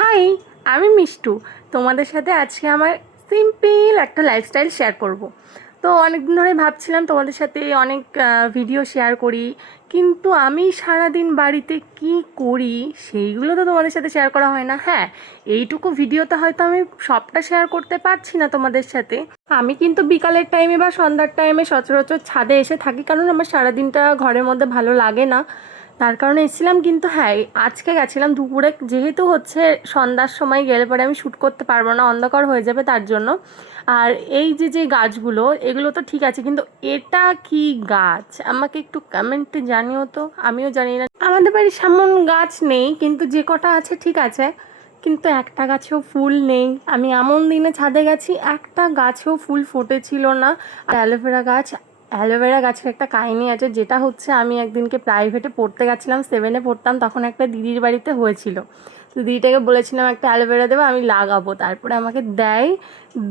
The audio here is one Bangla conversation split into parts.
হাই, আমি মিষ্টু। তোমাদের সাথে আজকে আমার সিম্পল একটা লাইফস্টাইল শেয়ার করব। তো অনেক দিন ধরে ভাবছিলাম তোমাদের সাথে অনেক ভিডিও শেয়ার করি, কিন্তু আমি সারাদিন বাড়িতে কি করি সেইগুলো তো তোমাদের সাথে শেয়ার করা হয় না। হ্যাঁ, এইটুকু ভিডিওতে হয়তো আমি সবটা শেয়ার করতে পারছি না তোমাদের সাথে। আমি কিন্তু বিকালের টাইমে বা সন্ধ্যার টাইমে সচরাচর ছাদে এসে থাকি, কারণ আমার সারাদিনটা ঘরের মধ্যে ভালো লাগে না, তার কারণে এসেছিলাম। কিন্তু হ্যাঁ, আজকে গেছিলাম দুপুরে, যেহেতু হচ্ছে সন্ধ্যার সময় গেলে পরে আমি শ্যুট করতে পারবো না, অন্ধকার হয়ে যাবে তার জন্য। আর এই যে যে গাছগুলো, এগুলো তো ঠিক আছে, কিন্তু এটা কি গাছ আমাকে একটু কমেন্টে জানিও তো, আমিও জানি না। আমাদের বাড়ির সামন গাছ নেই, কিন্তু যে কটা আছে ঠিক আছে, কিন্তু একটা গাছেও ফুল নেই। আমি এমন দিনে ছাদে গেছি, একটা গাছেও ফুল ফুটেছিল না। আর অ্যালোভেরা গাছের একটা কাহিনী আছে, যেটা হচ্ছে আমি একদিনকে প্রাইভেটে পড়তে গেছিলাম, 7-এ পড়তাম তখন, একটা দিদির বাড়িতে হয়েছিল। তো দিদিটাকে বলেছিলাম একটা অ্যালোভেরা দেবো, আমি লাগাবো, তারপরে আমাকে দেয়।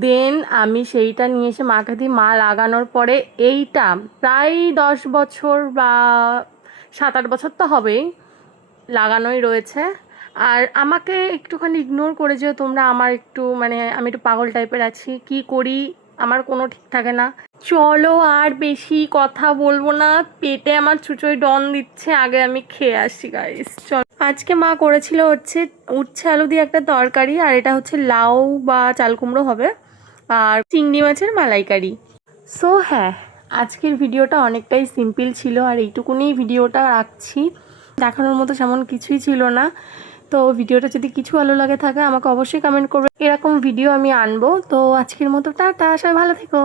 দেন আমি সেইটা নিয়ে এসে মাকে দিই, মা লাগানোর পরে এইটা প্রায় 10 বছর বা 7-8 বছর তো হবেই লাগানোই রয়েছে। আর আমাকে একটুখানি ইগনোর করে যেও তোমরা, আমার একটু মানে আমি একটু পাগল টাইপের আছি, কি করি আমার কোনো ঠিক থাকে না। চলো আর বেশি কথা বলবো না, পেটে আমার চুচোয় ডন দিচ্ছে, আগে আমি খেয়ে আসি গাইস। চল, আজকে মা করেছিল হচ্ছে উচ্ছে আলু দিয়ে একটা তরকারি, আর এটা হচ্ছে লাউ বা চাল কুমড়ো হবে, আর চিংড়ি মাছের মালাইকারি। সো হ্যাঁ, আজকের ভিডিওটা অনেকটাই সিম্পল ছিল, আর এইটুকুনি ভিডিওটা রাখছি, দেখানোর মতো সেমন কিছুই ছিল না। তো ভিডিওটা যদি কিছু ভালো লাগে থাকে আমাকে অবশ্যই কমেন্ট করবে, এরকম ভিডিও আমি আনবো। তো আজকের মতো টাটা, সবাই ভালো থেকো।